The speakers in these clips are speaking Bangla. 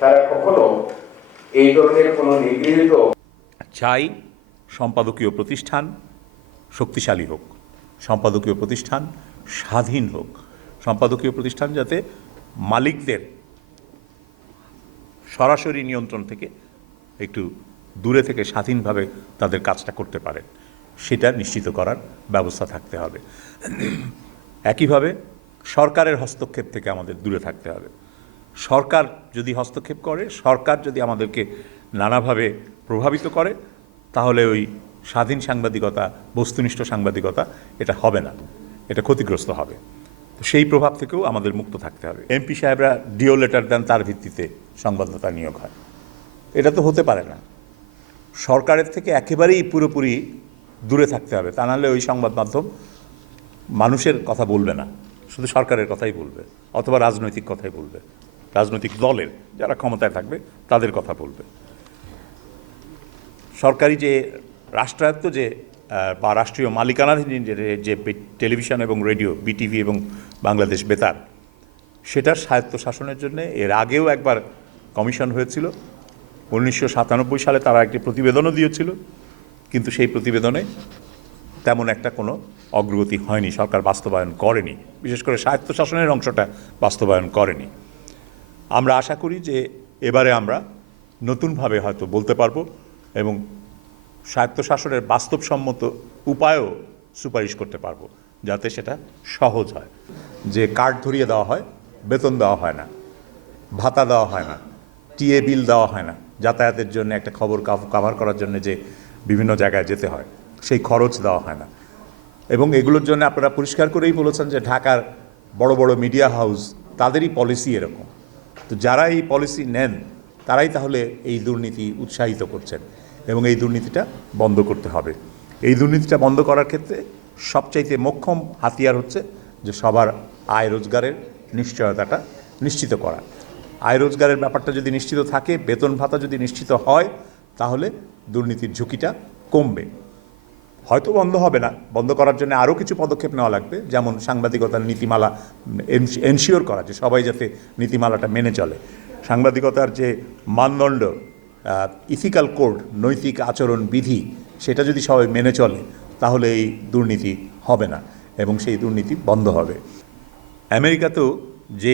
তারা কখনো এই ধরনের কোনো চাই সম্পাদকীয় প্রতিষ্ঠান শক্তিশালী হোক, সম্পাদকীয় প্রতিষ্ঠান স্বাধীন হোক, সম্পাদকীয় প্রতিষ্ঠান যাতে মালিকদের সরাসরি নিয়ন্ত্রণ থেকে একটু দূরে থেকে স্বাধীনভাবে তাদের কাজটা করতে পারে সেটা নিশ্চিত করার ব্যবস্থা থাকতে হবে। একইভাবে সরকারের হস্তক্ষেপ থেকে আমাদের দূরে থাকতে হবে। সরকার যদি হস্তক্ষেপ করে, সরকার যদি আমাদেরকে নানাভাবে প্রভাবিত করে, তাহলে ওই স্বাধীন সাংবাদিকতা, বস্তুনিষ্ঠ সাংবাদিকতা এটা হবে না, এটা ক্ষতিগ্রস্ত হবে। তো সেই প্রভাব থেকেও আমাদের মুক্ত থাকতে হবে। এমপি সাহেবরা ডিও লেটার দেন, তার ভিত্তিতে সংবাদদাতা নিয়োগ হয়। এটা তো হতে পারে না। সরকারের থেকে একেবারেই পুরোপুরি দূরে থাকতে হবে। তা নাহলে ওই সংবাদ মাধ্যম মানুষের কথা বলবে না, শুধু সরকারের কথাই বলবে, অথবা রাজনৈতিক কথাই বলবে। রাজনৈতিক দলের যারা ক্ষমতায় থাকবে, তাদের কথা বলবে। সরকারি যে রাষ্ট্রায়ত্ত যে বা রাষ্ট্রীয় মালিকানাধীন যে টেলিভিশন এবং রেডিও, বিটিভি এবং বাংলাদেশ বেতার, সেটার স্বায়ত্ত শাসনের জন্য এর আগেও একবার কমিশন হয়েছিল। উনিশশো সাতানব্বই সালে তারা একটি প্রতিবেদনও দিয়েছিল, কিন্তু সেই প্রতিবেদনে তেমন একটা কোনো অগ্রগতি হয়নি। সরকার বাস্তবায়ন করেনি। বিশেষ করে স্বায়ত্তশাসনের অংশটা বাস্তবায়ন করেনি। আমরা আশা করি যে এবারে আমরা নতুনভাবে হয়তো বলতে পারব এবং স্বায়ত্তশাসনের বাস্তবসম্মত উপায়ও সুপারিশ করতে পারব, যাতে সেটা সহজ হয়। যে কার্ড ধরিয়ে দেওয়া হয়, বেতন দেওয়া হয় না, ভাতা দেওয়া হয় না, টিএ বিল দেওয়া হয় না, যাতায়াতের জন্য একটা খবর কাভার করার জন্য যে বিভিন্ন জায়গায় যেতে হয়, সেই খরচ দেওয়া হয় না। এবং এগুলোর জন্য আপনারা পরিষ্কার করেই বলেছেন যে ঢাকার বড় বড় মিডিয়া হাউস তাদেরই পলিসি এরকম। তো যারা এই পলিসি নেন, তারাই তাহলে এই দুর্নীতি উৎসাহিত করছেন এবং এই দুর্নীতিটা বন্ধ করতে হবে। এই দুর্নীতিটা বন্ধ করার ক্ষেত্রে সবচাইতে মোক্ষম হাতিয়ার হচ্ছে যে সবার আয় রোজগারের নিশ্চয়তাটা নিশ্চিত করা। আয় রোজগারের ব্যাপারটা যদি নিশ্চিত থাকে, বেতন ভাতা যদি নিশ্চিত হয়, তাহলে দুর্নীতির ঝুঁকিটা কমবে। হয়তো বন্ধ হবে না। বন্ধ করার জন্য আরও কিছু পদক্ষেপ নেওয়া লাগবে। যেমন সাংবাদিকতার নীতিমালা এনশিওর করা যে সবাই যাতে নীতিমালাটা মেনে চলে। সাংবাদিকতার যে মানদণ্ড ইথিক্যাল কোড নৈতিক আচরণ বিধি, সেটা যদি সবাই মেনে চলে, তাহলে এই দুর্নীতি হবে না এবং সেই দুর্নীতি বন্ধ হবে। আমেরিকাতেও যে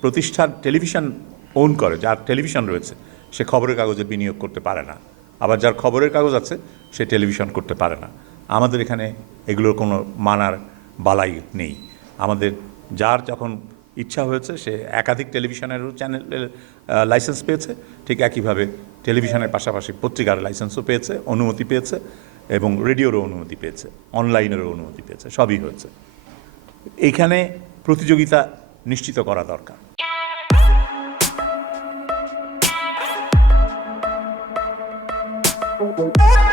প্রতিষ্ঠান টেলিভিশন ওন করে, যার টেলিভিশন রয়েছে, সে খবরের কাগজে বিনিয়োগ করতে পারে না। আবার যার খবরের কাগজ আছে, সে টেলিভিশন করতে পারে না। আমাদের এখানে এগুলোর কোনো মানার, বালাই নেই। আমাদের যার যখন ইচ্ছা হয়েছে, সে একাধিক টেলিভিশনেরও চ্যানেলের লাইসেন্স পেয়েছে। ঠিক একইভাবে টেলিভিশনের পাশাপাশি পত্রিকার লাইসেন্সও পেয়েছে, অনুমতি পেয়েছে এবং রেডিওরও অনুমতি পেয়েছে, অনলাইনেরও অনুমতি পেয়েছে, সবই হয়েছে। এইখানে প্রতিযোগিতা নিশ্চিত করা দরকার। oh you.